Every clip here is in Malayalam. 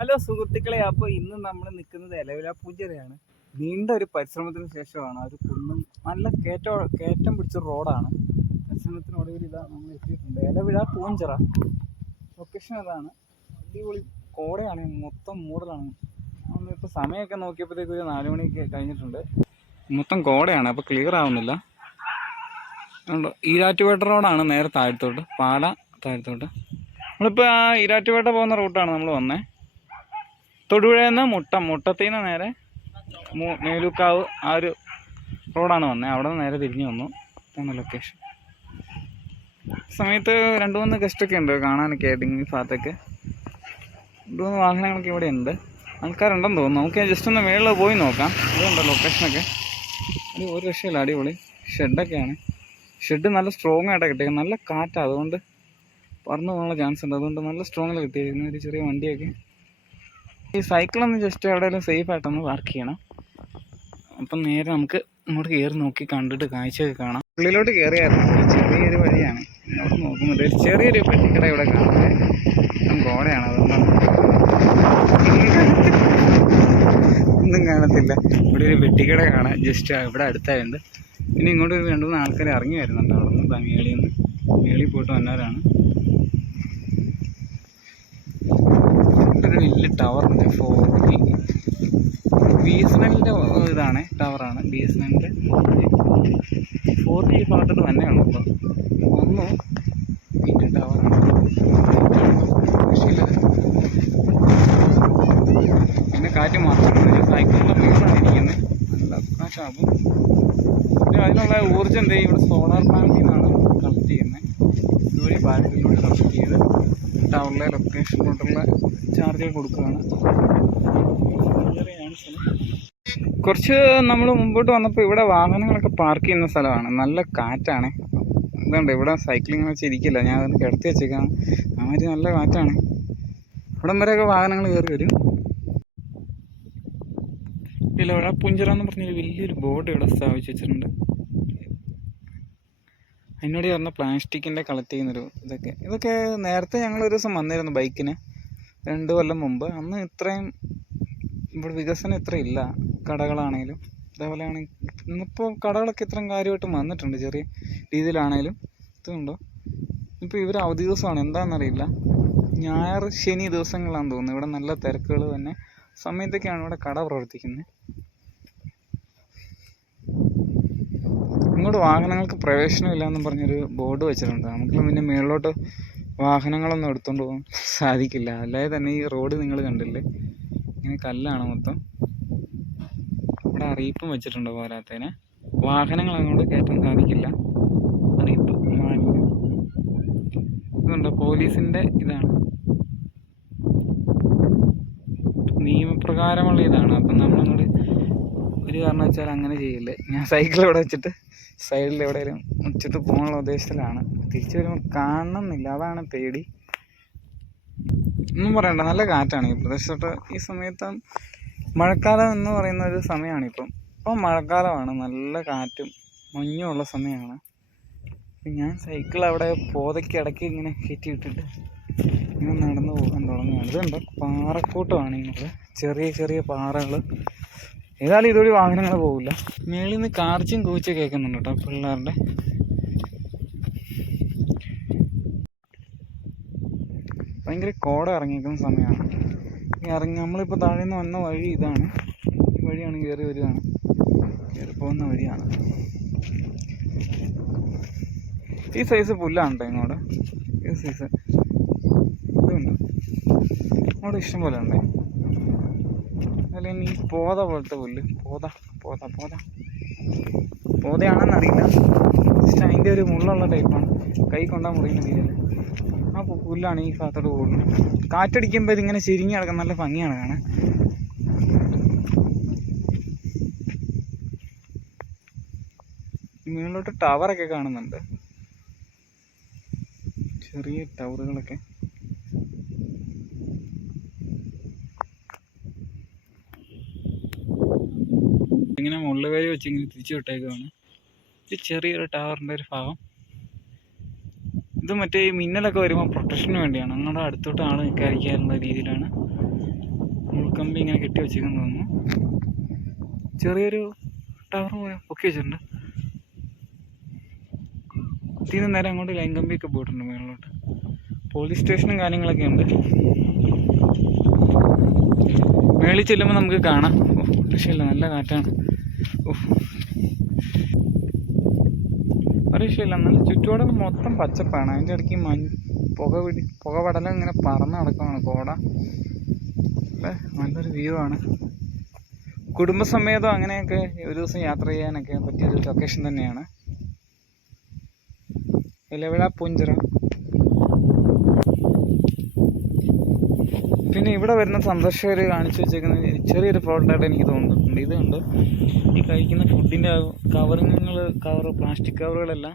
ഹലോ സുഹൃത്തുക്കളെ അപ്പോൾ ഇന്ന് നമ്മൾ നിൽക്കുന്നത് എലവില പൂജരയാണ്. നീണ്ട ഒരു പരിശ്രമത്തിന് ശേഷമാണ് ഒരു കുന്നും നല്ല കേറ്റ കേറ്റം പിടിച്ച റോഡാണ്. പരിശ്രമത്തിനൊടുവിൽ ഇതാ നമ്മൾ എത്തിയിട്ടുണ്ട്. എലവില പൂഞ്ചിറ. ലൊക്കേഷൻ അതാണ്. അടിപൊളി കോടയാണ്. മൊത്തം മൂടലാണ്. നമ്മളിപ്പോൾ സമയമൊക്കെ നോക്കിയപ്പോഴത്തേക്ക് ഒരു നാല് മണിയൊക്കെ കഴിഞ്ഞിട്ടുണ്ട്. മൊത്തം കോടയാണ്. അപ്പോൾ ക്ലിയർ ആവുന്നില്ല. ഈരാറ്റുപേട്ട റോഡാണ് നേരെ താഴത്തോട്ട്. പാല താഴത്തോട്ട്. നമ്മളിപ്പോൾ ആ ഈരാറ്റുപേട്ട പോകുന്ന റൂട്ടാണ് നമ്മൾ വന്നത് തൊടുപുഴയിൽ നിന്ന് മുട്ടം മുട്ടത്തിൽ നിന്ന് നേരെ മേലൂക്കാവ് ആ ഒരു റോഡാണ് വന്നത് അവിടെ നിന്ന് നേരെ തിരിഞ്ഞു വന്നു. ഇതാണ് ലൊക്കേഷൻ സമയത്ത് രണ്ട് മൂന്ന് ഗസ്റ്റൊക്കെ ഉണ്ട് കാണാനൊക്കെ ആയിട്ട് ഭാഗത്തൊക്കെ. രണ്ട് മൂന്ന് വാഹനങ്ങളൊക്കെ ഇവിടെ ഉണ്ട്. ആൾക്കാരുണ്ടെന്ന് തോന്നുന്നു. നമുക്ക് ജസ്റ്റ് ഒന്ന് മേളിൽ പോയി നോക്കാം. അതുകൊണ്ട് ലൊക്കേഷനൊക്കെ ഒരു ഒരു രക്ഷയില്ല അടിപൊളി. ഷെഡൊക്കെയാണ് ഷെഡ് നല്ല സ്ട്രോങ് ആയിട്ടാണ് കിട്ടിയത് നല്ല കാറ്റാണ് അതുകൊണ്ട് പറന്നു പോകാനുള്ള ചാൻസ് ഉണ്ട്. അതുകൊണ്ട് നല്ല സ്ട്രോങ്ങിൽ കിട്ടിയിരിക്കുന്നത് ഒരു ചെറിയ വണ്ടിയൊക്കെ. ഈ സൈക്കിളൊന്ന് ജസ്റ്റ് എവിടെയെങ്കിലും സേഫ് ആയിട്ടൊന്ന് പാർക്ക് ചെയ്യണം. അപ്പം നേരെ നമുക്ക് ഇങ്ങോട്ട് കയറി നോക്കി കണ്ടിട്ട് കാഴ്ചയൊക്കെ കാണാം. ഉള്ളിലോട്ട് കയറിയായിരുന്നു ചെറിയൊരു വഴിയാണ്. ഇങ്ങോട്ട് നോക്കുമ്പോൾ ഒരു ചെറിയൊരു പെട്ടിക്കട ഇവിടെ കാണുന്നത്. ഗോഡയാണ് അതുകൊണ്ടാണ് ഒന്നും കാണത്തില്ല. ഇവിടെ ഒരു പെട്ടിക്കട കാണാം. ജസ്റ്റ് ഇവിടെ അടുത്തായുണ്ട്. പിന്നെ ഇങ്ങോട്ട് രണ്ട് മൂന്ന് ആൾക്കാർ ഇറങ്ങി വരുന്നുണ്ട്. അവിടെ നിന്ന് മേളിൽ നിന്ന്. മേളിൽ പോയിട്ട് വന്നവരാണ്. ഒരു വലിയ ടവറുണ്ട് four G B S N എല്ലിന്റെ ഇതാണ് ടവറാണ് ബി എസ് എൻ എല്ലിന്റെ ഫോർ ജി ഫോർ ജി ഭാഗത്തോട്ട് തന്നെയാണ് ഉള്ളത് ഒന്ന് ഇതിന്റെ ടവറാണ് രക്ഷയില്ല. പിന്നെ കാറ്റ് മാത്രമാണ് സൈക്കിളിന്റെ മുകളിലാണ് ഇരിക്കുന്നത് നല്ല കാറ്റാകും പിന്നെ അതിനുള്ള ഊർജം എന്ത് ഇവിടെ സോളാർ പാനലിൽ നിന്നാണ് കളക്ട് ചെയ്യുന്നത് ഇതുവഴി ബാറ്ററിയിലൂടെ കളക്ട് ചെയ്ത് ടൗണിലെ ലൊക്കേഷനിലോട്ടുള്ള ചാർജ് കൊടുക്കുകയാണ്. കുറച്ച് നമ്മൾ മുമ്പോട്ട് വന്നപ്പോൾ ഇവിടെ വാഹനങ്ങളൊക്കെ പാർക്ക് ചെയ്യുന്ന സ്ഥലമാണ്. നല്ല കാറ്റാണ്. ഇതുണ്ട് ഇവിടെ സൈക്ലിംഗ് വെച്ച് ഇരിക്കില്ല ഞാൻ അതൊന്ന് കിടത്തി വെച്ചേക്കാം ആ ഒരു നല്ല കാറ്റാണ്. ഇവിടം വരെയൊക്കെ വാഹനങ്ങൾ കയറി വരും. ഇല്ല പുഞ്ചിറ എന്ന് പറഞ്ഞൊരു വലിയൊരു ബോർഡ് ഇവിടെ സ്ഥാപിച്ച് വെച്ചിട്ടുണ്ട്. അതിനോട് പറഞ്ഞ പ്ലാസ്റ്റിക്കിന്റെ കളക്ട് ചെയ്യുന്നൊരു ഇതൊക്കെ. ഇതൊക്കെ നേരത്തെ ഞങ്ങൾ ഒരു ദിവസം വന്നിരുന്നു ബൈക്കിന് രണ്ട് കൊല്ലം മുമ്പ്. അന്ന് ഇത്രയും ഇവിടെ വികസനം ഇത്ര ഇല്ല. കടകളാണേലും. അതേപോലെയാണ് ഇന്നിപ്പോൾ കടകളൊക്കെ ഇത്രയും കാര്യമായിട്ട് വന്നിട്ടുണ്ട്. ചെറിയ രീതിയിലാണേലും. ഇതുണ്ടോ ഇപ്പോൾ ഇവർ അവധി ദിവസമാണ്. എന്താണെന്നറിയില്ല ഞായർ ശനി ദിവസങ്ങളാണെന്ന് തോന്നുന്നു. ഇവിടെ നല്ല തിരക്കുകൾ തന്നെ. സമയത്തൊക്കെയാണ് ഇവിടെ കട പ്രവർത്തിക്കുന്നത്. ഇങ്ങോട്ട് വാഹനങ്ങൾക്ക് പ്രവേശനമില്ല എന്നും പറഞ്ഞൊരു ബോർഡ് വെച്ചിട്ടുണ്ട്. നമുക്ക് പിന്നെ മുകളിലോട്ട് വാഹനങ്ങളൊന്നും എടുത്തുകൊണ്ട് പോകാൻ സാധിക്കില്ല. അല്ലാതെ തന്നെ ഈ റോഡ് നിങ്ങൾ കണ്ടില്ലേ? ഇങ്ങനെ കല്ലാണ് മൊത്തം. ഇവിടെ അറിയിപ്പും വെച്ചിട്ടുണ്ട് പോരാത്തതിന്. വാഹനങ്ങൾ അങ്ങോട്ട് കയറ്റാൻ സാധിക്കില്ല. അറിയിപ്പ് ഇതുണ്ട്? പോലീസിന്റെ ഇതാണ്. നിയമപ്രകാരമുള്ള ഇതാണ്. അപ്പം നമ്മളങ്ങോട്ട് ഒരു കാരണം വെച്ചാൽ അങ്ങനെ ചെയ്യില്ല. ഞാൻ സൈക്കിൾ ഇവിടെ വെച്ചിട്ട് സൈഡിൽ എവിടെയെങ്കിലും ഉച്ചത്ത് പോകാനുള്ള ഉദ്ദേശത്തിലാണ്. തിരിച്ചു വരുമ്പോൾ കാണണമെന്നില്ല അതാണ് പേടി. ഒന്നും പറയണ്ട. നല്ല കാറ്റാണ് ഈ പ്രദേശത്തോട്ട് ഈ സമയത്ത് മഴക്കാലം എന്ന് പറയുന്ന ഒരു സമയമാണിപ്പം ഇപ്പം. മഴക്കാലമാണ്. നല്ല കാറ്റും മഞ്ഞുമുള്ള സമയമാണ് ഞാൻ സൈക്കിൾ അവിടെ പോതയ്ക്ക് ഇടയ്ക്ക് ഇങ്ങനെ കയറ്റിയിട്ടിട്ട് ഇങ്ങനെ നടന്നു പോകാൻ തുടങ്ങുകയാണ്. ഇതുണ്ട്. പാറക്കൂട്ടമാണ് ഇങ്ങോട്ട്. ചെറിയ ചെറിയ പാറകൾ ഏതായാലും ഇതുവഴി വാഹനങ്ങൾ പോകില്ല മേളിൽ നിന്ന് കാർച്ചും കൂച്ചും കേൾക്കുന്നുണ്ട് കേട്ടോ പിള്ളേരുടെ. ഭയങ്കര കോട ഇറങ്ങിയിരിക്കുന്ന സമയമാണ്. ഈ ഇറങ്ങി നമ്മളിപ്പോൾ താഴെ നിന്ന് വന്ന വഴി ഇതാണ്. ഈ വഴിയാണ് കയറി വരികയാണ്. കയറി പോകുന്ന വഴിയാണ്. ഈ സൈസ് പുല്ലാണ് കേട്ടോ ഇങ്ങോട്ട്. ഈ സൈസ് ഇതുണ്ട്. ഇങ്ങോട്ട് ഇഷ്ടം പോലെ ഉണ്ടേ. അല്ലെങ്കിൽ ഈ പോത പോലത്തെ പുല്ല്. പോത പോത പോത. പോതയാണെന്നറിയില്ല. ജസ്റ്റ് അതിന്റെ ഒരു മുള്ളുള്ള ടൈപ്പാണ് കൈ കൊണ്ടാൽ മുറിയുന്ന രീതിയിൽ ആ പുല്ലാണ് ഈ ഭാഗത്തോട് കൂടുന്നത് കാറ്റടിക്കുമ്പോൾ ഇതിങ്ങനെ ചെരിഞ്ഞ് കിടക്കാൻ നല്ല ഭംഗിയാണ് കാണാൻ. മുകളിലോട്ട് ടവറൊക്കെ കാണുന്നുണ്ട്. ചെറിയ ടവറുകളൊക്കെ ഇങ്ങനെ മുകളിൽ വേലി വെച്ച് ഇങ്ങനെ തിരിച്ചു വിട്ടേക്കുവാണ്. ഇത് ചെറിയൊരു ടവറിന്റെ ഒരു ഭാഗം. ഇത് മറ്റേ ഈ മിന്നലൊക്കെ വരുമ്പോൾ പ്രൊട്ടക്ഷന് വേണ്ടിയാണ്. അങ്ങോട്ട് അടുത്തോട്ട് ആൾ നിൽക്കാതിരിക്കാനുള്ള രീതിയിലാണ് മുൾക്കമ്പി ഇങ്ങനെ കെട്ടി വെച്ചേക്കുന്നു തോന്നുന്നു. ചെറിയൊരു ടവർ പൊക്കി വെച്ചിട്ടുണ്ട്. ഇതിന് നേരെ അങ്ങോട്ട് ലൈൻ കമ്പിയൊക്കെ പോയിട്ടുണ്ട് മേളിലോട്ട്. പോലീസ് സ്റ്റേഷനും കാര്യങ്ങളൊക്കെ ഉണ്ട്. മേളിൽ ചെല്ലുമ്പോൾ നമുക്ക് കാണാം. പക്ഷേ നല്ല കാറ്റാണ്. ഒരു രക്ഷയില്ല എന്നാലും ചുറ്റുപാട് മൊത്തം പച്ചപ്പാണ്. അതിന്റെ ഇടയ്ക്ക് മഞ്ഞ് പുക പിടി പുക പടലം ഇങ്ങനെ പറന്ന് നടക്കുകയാണ് കോട. നല്ലൊരു വ്യൂ ആണ്. കുടുംബസമേതം അങ്ങനെയൊക്കെ ഒരു ദിവസം യാത്ര ചെയ്യാനൊക്കെ പറ്റിയ ഒരു ലൊക്കേഷൻ തന്നെയാണ്. ഇലവിഴ പുഞ്ചിറ. പിന്നെ ഇവിടെ വരുന്ന സന്ദർശകർ കാണിച്ചു വെച്ചേക്കുന്ന ചെറിയൊരു പ്രോഡക്റ്റായിട്ട് എനിക്ക് തോന്നുന്നുണ്ട് ഇതുണ്ട് ഈ കഴിക്കുന്ന ഫുഡിന്റെ കവറിങ്ങൾ കവർ പ്ലാസ്റ്റിക് കവറുകളെല്ലാം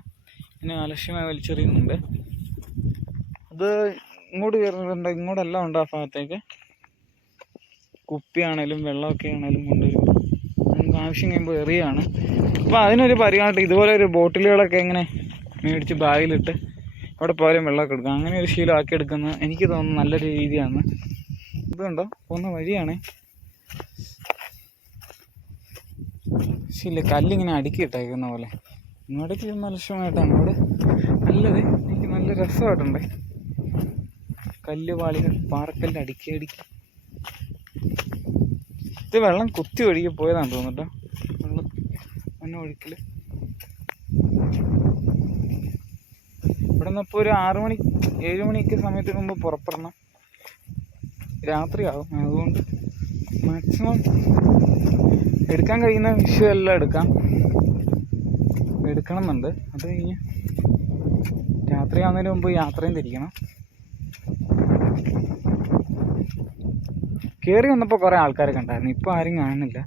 ഇങ്ങനെ അലക്ഷ്യമായി വലിച്ചെറിയുന്നുണ്ട്. അത് ഇങ്ങോട്ട് കയറുന്നുണ്ട്. ഇങ്ങോട്ടെല്ലാം ഉണ്ട് ആ ഭാഗത്തേക്ക്. കുപ്പിയാണേലും വെള്ളമൊക്കെ ആണേലും കൊണ്ടുവരും നമുക്ക് ആവശ്യം കഴിയുമ്പോൾ എറിയാണ്. അപ്പോൾ അതിനൊരു പരിഗണിട്ട് ഇതുപോലെ ഒരു ബോട്ടിലുകളൊക്കെ ഇങ്ങനെ മേടിച്ച് ബാഗിലിട്ട് അവിടെ പോലും വെള്ളമൊക്കെ എടുക്കാം. അങ്ങനെ ഒരു ശീലമാക്കി എടുക്കുന്നത് എനിക്ക് തോന്നുന്നു നല്ലൊരു രീതിയാണ്. ഇതുണ്ടോ പോകുന്ന വഴിയാണേ. ശരിയില്ല കല്ലിങ്ങനെ അടുക്കി ഇട്ടേക്കുന്ന പോലെ. ഇങ്ങോട്ടേക്ക് നല്ല ലക്ഷ്യമായിട്ടാണ് അവിടെ നല്ലത്. എനിക്ക് നല്ല രസമായിട്ടുണ്ട്. കല്ല് പാളികൾ പാറക്കല്ല് അടുക്കി അടുക്കി. ഇത് വെള്ളം കുത്തി ഒഴുകി പോയതാണ് തോന്നുട്ടോ വെള്ളം മണ്ണ ഒഴുക്കിൽ ഇവിടെ നിന്നപ്പോൾ ഒരു ആറു മണി ഏഴ് സമയത്തിന് മുമ്പ് പുറപ്പെടണം. രാത്രിയാവും. അതുകൊണ്ട് മാക്സിമം എടുക്കാൻ കഴിയുന്ന വിഷു എല്ലാം എടുക്കാം. എടുക്കണം എന്നുണ്ട് അത് കഴിഞ്ഞ് രാത്രിയാവുന്നതിന് മുമ്പ് യാത്രയും തിരിക്കണം. കയറി വന്നപ്പോൾ കുറേ ആൾക്കാരൊക്കെ ഉണ്ടായിരുന്നു. ഇപ്പോൾ ആരും കാണുന്നില്ല.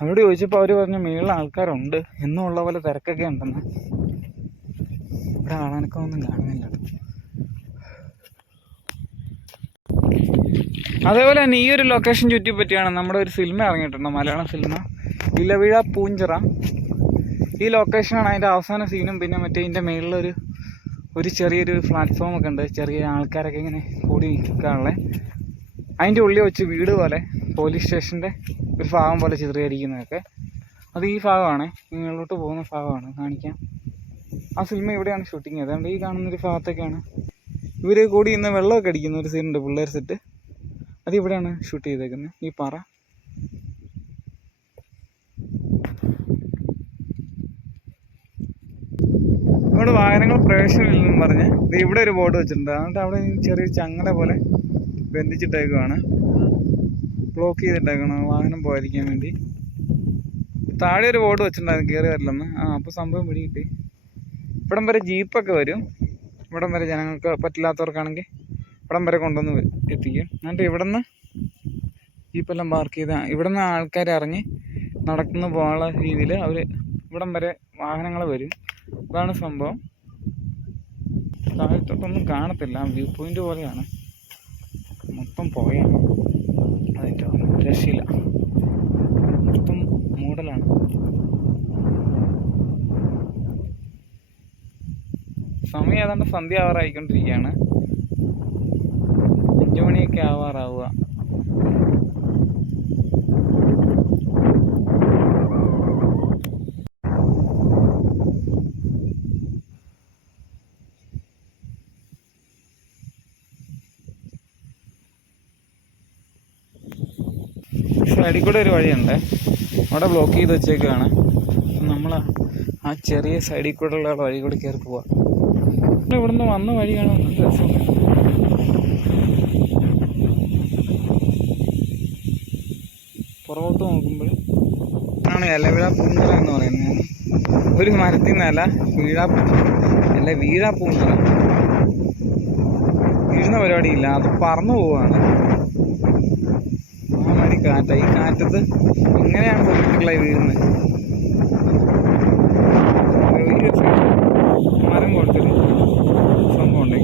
അവരോട് ചോദിച്ചപ്പോൾ അവർ പറഞ്ഞു മേളിൽ ആൾക്കാരുണ്ട്. എന്നുള്ള പോലെ തിരക്കൊക്കെ ഉണ്ടെന്ന്. ഇവിടെ ആളനക്കമൊന്നും കാണുന്നില്ല. അതേപോലെ തന്നെ ഈ ഒരു ലൊക്കേഷൻ ചുറ്റി പറ്റിയാണ് നമ്മുടെ ഒരു സിനിമ ഇറങ്ങിയിട്ടുണ്ട്? മലയാളം സിനിമ ഇലവിഴ പൂഞ്ചിറ. ഈ ലൊക്കേഷനാണ് അതിന്റെ അവസാന സീനും പിന്നെ മറ്റേ ഇതിന്റെ മേളിലൊരു ഒരു ചെറിയൊരു പ്ലാറ്റ്ഫോം ഒക്കെ ഉണ്ട്. ചെറിയ ആൾക്കാരൊക്കെ ഇങ്ങനെ കൂടി നിൽക്കാനുള്ളത് അതിന്റെ ഉള്ളിൽ വെച്ച് വീട് പോലെ പോലീസ് സ്റ്റേഷന്റെ ഒരു ഭാഗം പോലെ ചിത്രീകരിക്കുന്നതൊക്കെ. അത് ഈ ഭാഗമാണ്. മുകളിലോട്ട് പോകുന്ന ഭാഗമാണ്. കാണിക്കാം. ആ സിനിമ ഇവിടെയാണ് ഷൂട്ടിങ് അതുകൊണ്ട് ഈ കാണുന്നൊരു ഭാഗത്തൊക്കെയാണ് ഇവർ കൂടി ഇന്ന് വെള്ളമൊക്കെ അടിക്കുന്ന ഒരു സീനുണ്ട് പിള്ളേർ സെറ്റ് അത് ഇവിടെയാണ് ഷൂട്ട് ചെയ്തേക്കുന്നത് ഈ പാറ. ഇവിടെ വാഹനങ്ങൾ പ്രവേശനമില്ലെന്നും പറഞ്ഞ് ഇത് ഇവിടെ ഒരു ബോർഡ് വെച്ചിട്ടുണ്ട്. എന്നിട്ട് അവിടെ ചെറിയൊരു ചങ്ങല പോലെ ബന്ധിച്ചിട്ടേക്കുവാണ്. ബ്ലോക്ക് ചെയ്തിട്ടേക്കണം വാഹനം പോകാതിരിക്കാൻ വേണ്ടി. താഴെ ഒരു ബോർഡ് വെച്ചിട്ടുണ്ടായിരുന്നു കയറി വരില്ലെന്ന് ആ അപ്പോൾ സംഭവം പിടികിട്ടി. ഇവിടം വരെ ജീപ്പൊക്കെ വരും. ഇവിടം വരെ ജനങ്ങൾക്ക് പറ്റില്ലാത്തവർക്കാണെങ്കിൽ ഇവിടം വരെ കൊണ്ടുവന്ന് എത്തിക്കും. എന്നിട്ട് ഇവിടുന്ന് ജീപ്പെല്ലാം പാർക്ക് ചെയ്ത ഇവിടുന്ന് ആൾക്കാർ ഇറങ്ങി നടക്കുന്നു പോകാനുള്ള രീതിയിൽ അവർ ഇവിടം വരെ വാഹനങ്ങൾ വരും. അതാണ് സംഭവം. താഴത്തോട്ടൊന്നും കാണത്തില്ല. വ്യൂ പോയിന്റ് പോലെയാണ്. മൊത്തം പോയാണ് അതിന്റെ രക്ഷയില്ല. മൊത്തം മൂടലാണ്. സമയം ഏതാണ്ട് സന്ധ്യ ആവാറായിക്കൊണ്ടിരിക്കുകയാണ് അഞ്ചു മണിയൊക്കെ ആവാറാവുക. സൈഡിൽ ഒരു വഴിയുണ്ട്. അവിടെ ബ്ലോക്ക് ചെയ്ത് വെച്ചേക്കാണ് നമ്മൾ ആ ചെറിയ സൈഡിൽ കൂടെ ഉള്ള വഴി കൂടെ കയറി പോവാം. ഇവിടുന്ന് വന്ന വഴി കാണാൻ നല്ല രസമുണ്ട് പുറകോട്ട് നോക്കുമ്പോൾ ആണ് ഇലവിഴ പൂന്തറ എന്ന് പറയുന്നത്. ഒരു മരത്തിൽ നിന്നല്ല വീഴാ അല്ല വീഴാ പൂന്തറ വീഴുന്ന പരിപാടിയില്ല അത് പറന്നു പോവാണ് ആ മണി കാറ്റ ഈ കാറ്റത്ത് എങ്ങനെയാണ് സുഹൃത്തുക്കളായി വീഴുന്നത്. മരം കൊടുത്തൊരു സംഭവം ഉണ്ട്.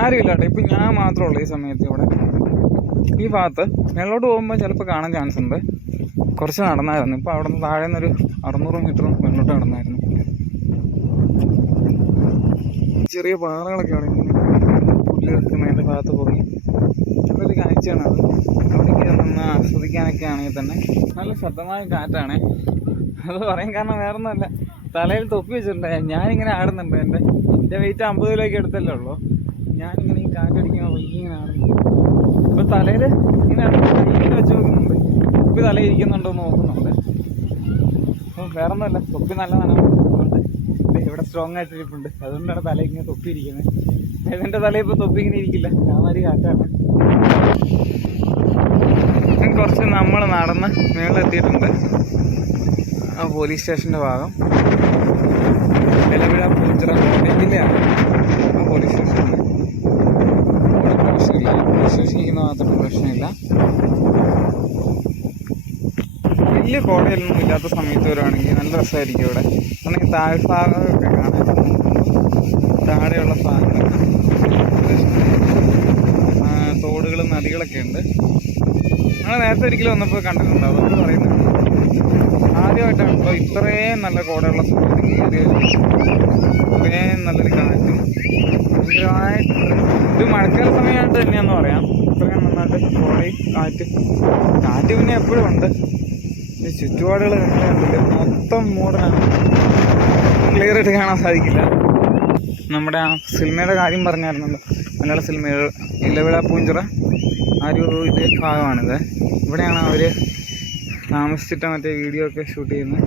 ആരും ഇല്ലാട്ടെ ഇപ്പം ഞാൻ മാത്രമേ ഉള്ളൂ ഈ സമയത്ത് ഇവിടെ. ഈ ഭാഗത്ത് മേളോട്ട് പോകുമ്പോൾ ചിലപ്പോൾ കാണാൻ ചാൻസ് ഉണ്ട്. കുറച്ച് നടന്നായിരുന്നു. ഇപ്പോൾ അവിടെ നിന്ന് താഴെ നിന്നൊരു അറുന്നൂറ് മീറ്റർ മുന്നോട്ട് നടന്നായിരുന്നു. ചെറിയ പാറകളൊക്കെ അവിടെ ഇങ്ങനെ പുല്ല് നിൽക്കുന്നതിന്റെ ഭാഗത്ത് പോയി. നല്ലൊരു കാഴ്ചയാണ് അത്. അവിടേക്ക് നിന്ന് ആസ്വദിക്കാനൊക്കെ ആണെങ്കിൽ തന്നെ നല്ല ശബ്ദമായ കാറ്റാണ്. അത് പറയാൻ കാരണം വേറെ ഒന്നുമല്ല തലയിൽ തൊപ്പി വെച്ചിട്ടുണ്ട്. ഞാനിങ്ങനെ ആടുന്നുണ്ട്. എന്റെ എന്റെ വെയിറ്റ് അമ്പത് കിലോയ്ക്ക് എടുത്തല്ലേ ഉള്ളൂ. ഞാനിങ്ങനെ ഈ കാറ്റടിക്കുമ്പോൾ ഇങ്ങനെ ആടുന്നു ഇപ്പം തലയിൽ ഇങ്ങനെ വെച്ച് നോക്കുന്നുണ്ട്. തൊപ്പി തലയിൽ ഇരിക്കുന്നുണ്ടോ എന്ന് നോക്കുന്നുണ്ട്. അപ്പം വേറെ ഒന്നുമല്ല തൊപ്പി നല്ല നനവുണ്ട് ഇവിടെ സ്ട്രോങ് ആയിട്ടിരിപ്പുണ്ട്. അതുകൊണ്ടാണ് തല ഇങ്ങനെ തൊപ്പി ഇരിക്കുന്നത് തലയിൽ തല ഇപ്പോൾ തൊപ്പി ഇങ്ങനെ ഇരിക്കില്ല. ഞാൻ കാറ്റാണ്. കുറച്ച് നമ്മൾ നടന്ന് മേളിലെത്തിയിട്ടുണ്ട്. ആ പോലീസ് സ്റ്റേഷന്റെ ഭാഗം. നിലവിഴ പൂച്ചിറ കോട്ടയം ആ പോലീസ് സ്റ്റേഷൻ അവിടെ പ്രശ്നമില്ല. പോലീസ് സ്റ്റേഷനിൽ മാത്രം പ്രശ്നമില്ല. വലിയ കോടയൊന്നും ഇല്ലാത്ത സമയത്ത് വരുവാണെങ്കിൽ നല്ല രസമായിരിക്കും ഇവിടെ. അല്ലെങ്കിൽ താഴ്ഭാഗമൊക്കെ കാണാൻ. താഴെയുള്ള ആ, തോടുകളും നദികളൊക്കെ ഉണ്ട്. ഞങ്ങൾ നേരത്തെ ഒരിക്കലും വന്നപ്പോൾ കണ്ടിട്ടുണ്ട് അതുകൊണ്ട് പറയുന്നത് ആദ്യമായിട്ടാണ് ഇപ്പോൾ ഇത്രയും നല്ല കോടയുള്ള സ്ഥലത്ത് ഇത്രയും നല്ലൊരു കാറ്റും ഇത് മഴക്കാല സമയമായിട്ട് തന്നെയാന്ന് പറയാം. ഇത്രയും നന്നായിട്ട് കോടയും കാറ്റ്. കാറ്റ് പിന്നെ എപ്പോഴും ഉണ്ട്. ഈ ചുറ്റുപാടുകൾ കണ്ടില്ല മൊത്തം മൂടനാണ് ക്ലിയർ ആയിട്ട് കാണാൻ സാധിക്കില്ല. നമ്മുടെ ആ സിനിമയുടെ കാര്യം പറഞ്ഞായിരുന്നല്ലോ. മലയാള സിനിമ ഇലവിള പൂഞ്ചിറ ആ ഒരു ഇത് ഭാഗമാണിത്. ഇവിടെയാണ് അവർ താമസിച്ചിട്ട് മറ്റേ വീഡിയോ ഒക്കെ ഷൂട്ട് ചെയ്യുന്നത്.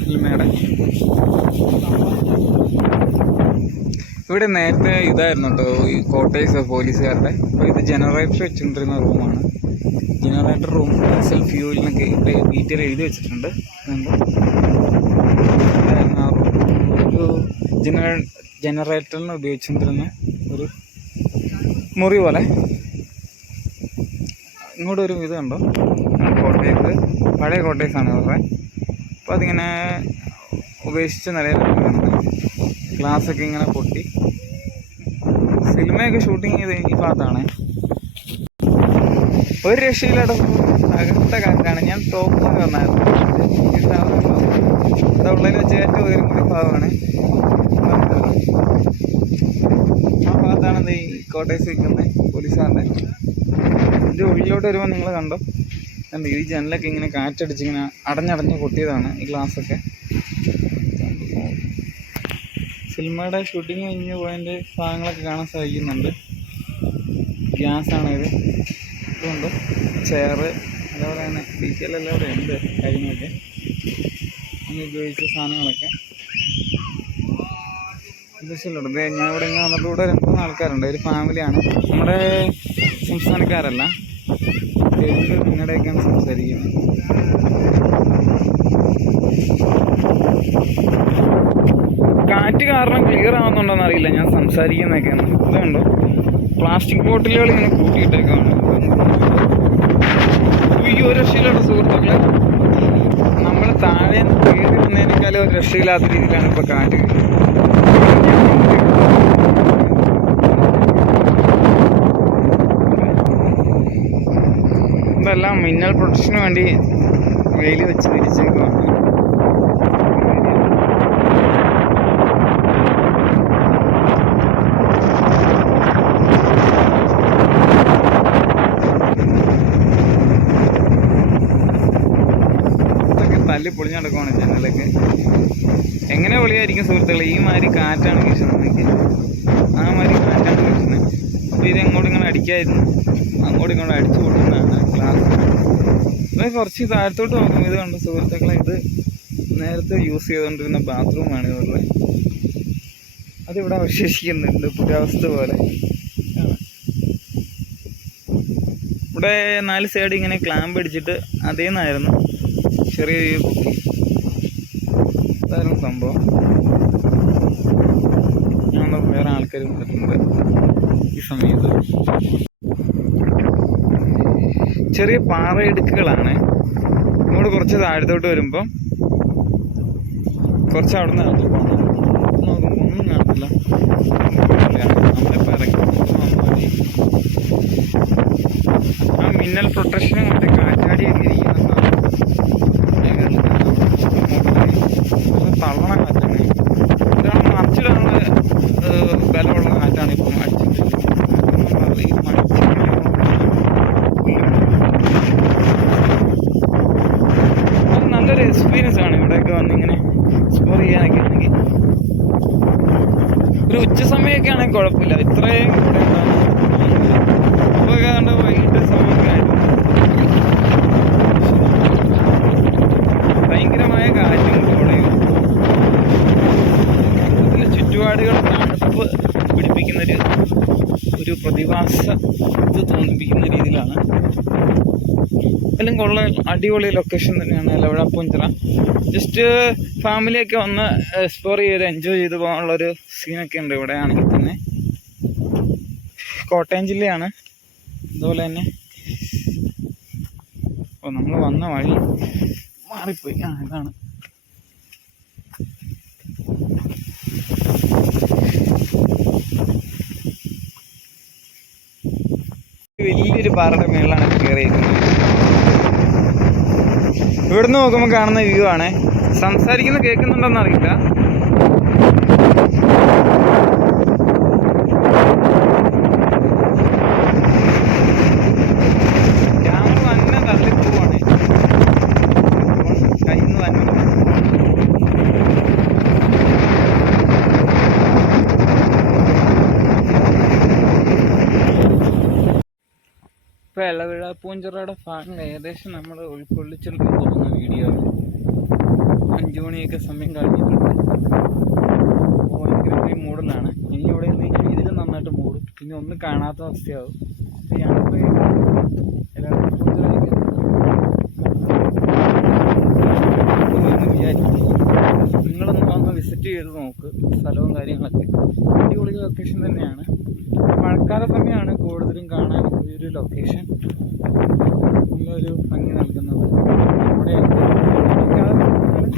സിനിമയുടെ. ഇവിടെ നേരത്തെ ഇതായിരുന്നു കേട്ടോ ഈ കോട്ടേഴ്സ് പോലീസുകാരുടെ. അപ്പോൾ ഇത് ജനറേറ്റർ വെച്ചുകൊണ്ടിരുന്ന റൂമാണ് ജനറേറ്റർ റൂം സെൽഫ് ഫ്യൂലിനൊക്കെ ഇവിടെ ഡീറ്റെയിൽ എഴുതി വെച്ചിട്ടുണ്ട്. അതുകൊണ്ട് ഇതായിരുന്നു ആ room. ഒരു ജനറേ ജനറേറ്ററിന് ഉപയോഗിച്ചുകൊണ്ടിരുന്ന ഒരു മുറി പോലെ. ഇങ്ങോട്ട് ഒരു ഇത് കണ്ടോ? കോട്ടയത്ത് പഴയ കോട്ടയത്താണ് അവരുടെ അപ്പോൾ അതിങ്ങനെ ഉപേക്ഷിച്ച നിലയിലാണ് കാണുന്നത് ഗ്ലാസ്സൊക്കെ ഇങ്ങനെ പൊട്ടി. സിനിമയൊക്കെ ഷൂട്ടിങ് ചെയ്ത് ഈ ഭാഗത്താണ്. ഒരു രക്ഷയില്ലാത്ത അകത്തെ കാറ്റാണ്. ഞാൻ ടോപ്പ് വന്നായിരുന്നു ഇവിടെ ഉള്ളതിൽ വെച്ച് ഏറ്റവും ഉയരം കൂടി ഭാഗമാണ്. ആ ഭാഗത്താണ് ദേ ഈ കോട്ടയത്ത് നിൽക്കുന്നത് പോലീസുകാരുടെ ഇതിന്റെ ഉള്ളിലോട്ട് വരുമ്പോൾ നിങ്ങൾ കണ്ടോ? ഞാൻ ഈ ജനലൊക്കെ ഇങ്ങനെ കാറ്റടിച്ച് ഇങ്ങനെ അടഞ്ഞടഞ്ഞ് പൊട്ടിയതാണ് ഈ ഗ്ലാസ്സൊക്കെ. സിനിമയുടെ ഷൂട്ടിങ് കഴിഞ്ഞ് പോയതിന്റെ ഭാഗങ്ങളൊക്കെ കാണാൻ സാധിക്കുന്നുണ്ട്. ഗ്യാസാണിത്. ഇത് ഇതുണ്ട്. ചെയറ് അതേപോലെ തന്നെ ഡീറ്റെയിൽ എല്ലാം ഇവിടെ ഉണ്ട് കാര്യങ്ങളൊക്കെ. അങ്ങനെ ഉപയോഗിച്ച സാധനങ്ങളൊക്കെ. ഉദ്ദേശിച്ചുള്ളത് ഞാൻ ഇവിടെ ഇങ്ങനെ വന്നപ്പോൾ ഇവിടെ രണ്ട് മൂന്ന് ആൾക്കാരുണ്ട്. ഒരു ഫാമിലിയാണ്. നമ്മുടെ സംസ്ഥാനക്കാരല്ല. തെലുങ്ക് നിങ്ങളുടെയൊക്കെയാണ് സംസാരിക്കുന്നത്. കാറ്റ് കാരണം ക്ലിയർ ആവുന്നുണ്ടോന്ന് അറിയില്ല. ഞാൻ സംസാരിക്കുന്നതൊക്കെയാണ് ഇതുണ്ടോ? പ്ലാസ്റ്റിക് ബോട്ടിലുകൾ ഇങ്ങനെ കൂട്ടിയിട്ടേക്കാണ്. ഈ ഒരു രക്ഷയിലുള്ള സുഹൃത്തുക്കളെ. നമ്മൾ താഴെ കയറി വന്നതിനേക്കാളും ഒരു രക്ഷയില്ലാത്ത രീതിയിലാണ് ഇപ്പോൾ കാറ്റ്. ഇതെല്ലാം മിന്നൽ പ്രൊട്ടക്ഷന് വേണ്ടി വെയിൽ വെച്ച് തിരിച്ചേക്കുവാണ് തല്ലി പൊളിഞ്ഞെടുക്കുവാണ് ജനലൊക്കെ. എങ്ങനെ പൊളിയായിരിക്കും സുഹൃത്തുക്കളെ? ഈ മാതിരി കാറ്റാണ് വീശുന്നത് എനിക്ക് ആ മാതിരി കാറ്റാണ് വീശുന്നത്. അപ്പോൾ ഇത് എങ്ങോട്ടും ഇങ്ങനെ അടിക്കായിരുന്നു? അങ്ങോട്ടും ഇങ്ങോട്ടും അടിച്ചു കൊടുക്കുന്നതാണ് ഗ്ലാസ് ഇത് കുറച്ച് താഴത്തോട്ട് നോക്കും ഇത് കണ്ടു സുഹൃത്തുക്കളെ? ഇത് നേരത്തെ യൂസ് ചെയ്തുകൊണ്ടിരുന്ന ബാത്റൂമാണ് ഇവരുടെ അതിവിടെ അവശേഷിക്കുന്നുണ്ട് പുരാവസ്ഥ പോലെ. ഇവിടെ നാല് സൈഡ് ഇങ്ങനെ ക്ലാമ്പ് അടിച്ചിട്ട് അതേന്നായിരുന്നു ചെറിയ ചെറിയൊരു അതായിരുന്നു സംഭവം. ഞങ്ങൾ വേറെ ആൾക്കാർ വന്നിട്ടുണ്ട് ഈ സമയത്ത്. ചെറിയ പാറയിടുക്കുകളാണ് ഇങ്ങോട്ട് കുറച്ച് താഴത്തോട്ട് വരുമ്പം കുറച്ച് അവിടെ നിന്ന് ഇറങ്ങി പോകണം നോക്കുമ്പോൾ ഒന്നും കാണത്തില്ല. നമ്മളിപ്പോൾ ഇറങ്ങി ആ മിന്നൽ പ്രൊട്ടക്ഷനും മറ്റേ കാറ്റാടിയൊക്കെ ഇരിക്കുന്ന സാധനം. ഭയങ്കര നല്ല തള്ളണ കാറ്റാണ് ഒരാൾ മറിച്ചിടാനുള്ള ഒരു ഉച്ച സമയമൊക്കെ ആണെങ്കിൽ കുഴപ്പമില്ല ഇത്രയും കൂടെ ഇപ്പൊ കണ്ട വൈകിട്ട് സമയമൊക്കെ ആയിരുന്നു ഭയങ്കരമായ കാറ്റും കോടയും ഇതിന് ചുറ്റുപാടുകൾ തണുപ്പ് പിടിപ്പിക്കുന്നൊരു ഒരു പ്രതിഭാസ ഇത് തോന്നിപ്പിക്കുന്ന രീതിയിലാണ്. എല്ലാം കൊള്ള അടിപൊളി ലൊക്കേഷൻ തന്നെയാണ് എലവിഴ പൂഞ്ചിറ. ജസ്റ്റ് ഫാമിലിയൊക്കെ വന്ന് എക്സ്പ്ലോർ ചെയ്ത് എൻജോയ് ചെയ്ത് പോകാനുള്ളൊരു സീനൊക്കെ ഉണ്ട് ഇവിടെ ആണെങ്കിൽ തന്നെ. കോട്ടയം ജില്ലയാണ്. അതുപോലെ തന്നെ അപ്പോൾ നമ്മൾ വന്ന വഴി മാറിപ്പോയി. ആ ഇതാണ്. വലിയൊരു പാറയുടെ മേളിലാണ് കയറിയിരിക്കുന്നത് ഇവിടുന്ന് നോക്കുമ്പോൾ കാണുന്ന വ്യൂ ആണ്. സംസാരിക്കുന്ന കേൾക്കുന്നുണ്ടോന്ന് അറിയില്ല ക്യാമറ തന്നെ തള്ളി പോവാണ് കയ്യിൽ നിന്ന് തന്നെ ഇപ്പൊ പൂഞ്ചിറയുടെ ഭാഗങ്ങൾ ഏകദേശം നമ്മൾ ഉൾക്കൊള്ളിച്ചെന്ന് തോന്നുന്ന വീഡിയോ അഞ്ചു മണിയൊക്കെ സമയം കഴിഞ്ഞിട്ടുണ്ട്. അപ്പോൾ ഇനി ഇവിടെ നിന്ന് ഇതിലും നന്നായിട്ട് മൂടും. ഇനി ഒന്നും കാണാത്ത അവസ്ഥയാവും. വിചാരിക്കുന്നു. നിങ്ങളൊന്ന് വന്ന് വിസിറ്റ് ചെയ്ത് നോക്ക്. സ്ഥലവും കാര്യങ്ങളൊക്കെ. അടിപൊളി ലൊക്കേഷൻ തന്നെയാണ് മഴക്കാല സമയമാണ് കൂടുതലും കാണാൻ ഈ ഒരു ലൊക്കേഷൻ നല്ലൊരു ഭംഗി നൽകുന്നത് ഇവിടെ മഴക്കാല സമയമാണ്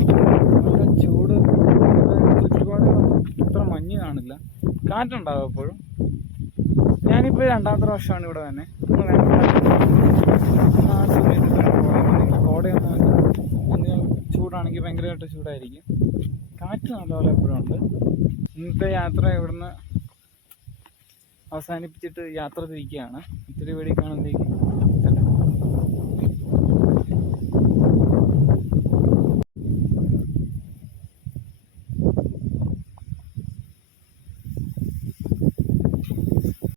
നല്ല ചൂട് അതായത് ചുറ്റുപാട് ഇത്ര മഞ്ഞ് കാണില്ല കാറ്റുണ്ടാവും എപ്പോഴും. ഞാനിപ്പോൾ രണ്ടാമത്തെ പ്രാവശ്യമാണ് ഇവിടെ തന്നെ ആ സമയത്ത് കോടയൊന്നും ഇന്ന് ചൂടാണെങ്കിൽ ഭയങ്കരമായിട്ട് ചൂടായിരിക്കും. കാറ്റ് നല്ലപോലെ എപ്പോഴും ഉണ്ട്. ഇന്നത്തെ യാത്ര ഇവിടുന്ന് അവസാനിപ്പിച്ചിട്ട് യാത്ര തിരിക്കുകയാണ്. ഇത്തിരി വേടി കാണുമ്പോഴേക്കും